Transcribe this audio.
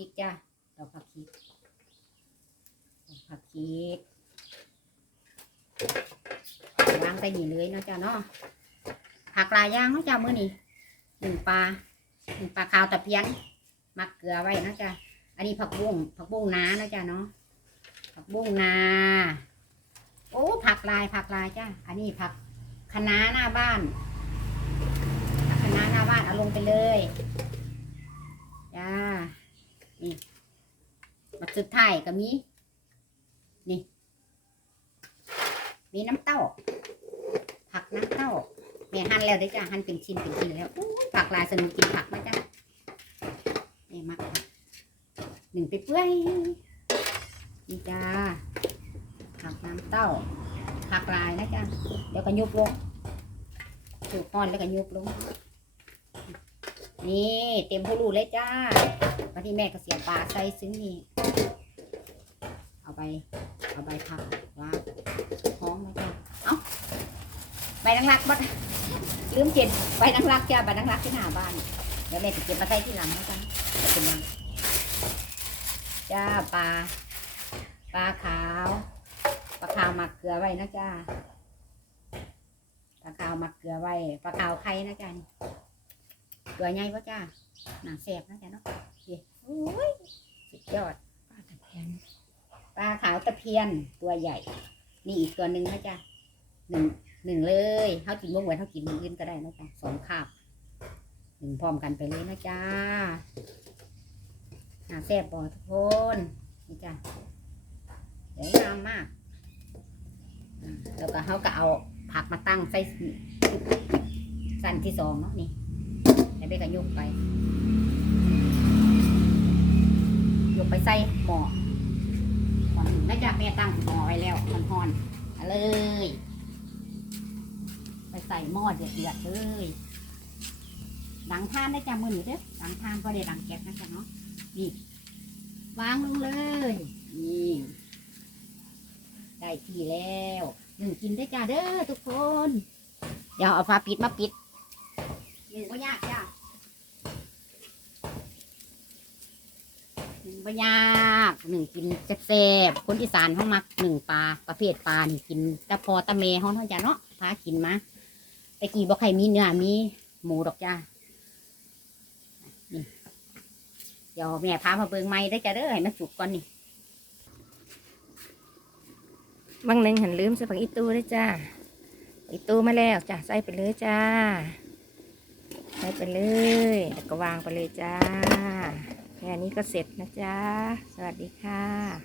คิกจ้าดอกผักคิกดอกผักคิกวางไปนี่เลยเนาะจ้าเนาะผักลายย่างเนาะจ้ามื้อนี้หนึ่งปลาหนึ่งปลาขาวตะเพียนมักเกลือไว้เนาะจ้าอันนี้ผักบุ้งผักบุ้งนาเนาะจ้าเนาะผักบุ้งนาโอ้ผักลายผักลายจ้าอันนี้ผักคะน้าหน้าบ้านผักคะน้าหน้าบ้านเอาลงไปเลยจ้านี่มา สุดท้ายก็มี นี่ มีน้ำเต้า ผักน้ำเต้าแม่หั่นแล้วได้จ้าหั่นเป็นชิ้นเป็นชิ้นแล้วผักลายสนุกกินผักนะจ้านี่มักหนึ่งไปเปื่อยนี่จ้าผักน้ำเต้า ผักลายนะจ๊ะเดี๋ยวก็ยุบลงถูกพอนแล้วก็ยุบลง นี่เต็มพูรูเลยจ้าวันที่แม่ก็เสียบปลาใส่ซึ้งนี่ เอาไป เอาใบผักวางหอมนะจ๊ะเอ้าใบนังรักบัดลืมเจ็ดใบนังรักจ้าใบนังรักที่หน้าบ้าน เดี๋ยวแม่จะเก็บมาใส่ที่หลังนะจ๊ะจะเป็นยังจ้าปลา ปลาขาว ปลาขาวหมักเกลือไว้นะจ้า ปลาขาวหมักเกลือไว้ ปลาขาวไข่นะจ้านี่ เกลือใหญ่ปะจ้าหนังแสบนะจ้าเนาะนี่โอ้ยสุดยอดปลาตะเพียนปลาขาวตะเพียนตัวใหญ่ นี่อีกตัวหนึ่งนะจ้าหนึ่งหนึ่งเลยเขากินบ่เหมือนเขากินมืออื่นก็ได้นะจ้าสองคาบหนึ่งพร้อมกันไปเลยนะจ้าหนาแซ่บบ่ทุกคนนี่จ้าสวยงามมากอ่าแล้วก็เขาก็เอาผักมาตั้งใส่สั้นที่สองเนาะนี่ แล้ก็ยกไปยกไปใส่หม้อก่อนแล้วจะแม่ตั้งหม้อไว้แล้วมันหอนเอาเลย ไปใส่หม้อเดือดๆเลยดังทานได้จ้ามือนี้เด้อดังทานก็ได้ดังแก๊สนะจ๊ะเนาะนี่วางลงเลยนี่ได้ที่แล้วหนึ่งกินได้จ้าเด้อทุกคน เดี๋ยวเอาฟ้าปิดมาปิดหนึ่งก็ยากจ้า หนึ่ยากหนึ่งกินแซ่บๆคนอีสานเขามักหนึ่งปลาประเภทปลานี่กินแต่พอตะเมเขาเท่าจ้าเนาะพากินมาไปกี่บ่ใครมีเนื้อมีหมูดอกจ้านี่เดี๋ยวแม่พามาเบิ่งไม้ได้จ้าเด้อให้มันสุกก่อนนี่บางหนึ่งหันลืมใส่ผักอีตูด้จ้าอีตูมาแล้วจ้าใส่ไปเลยจ้าใส่ไปเลยแล้วก็วางไปเลยจ้า แค่นี้ก็เสร็จนะจ๊ะ สวัสดีค่ะ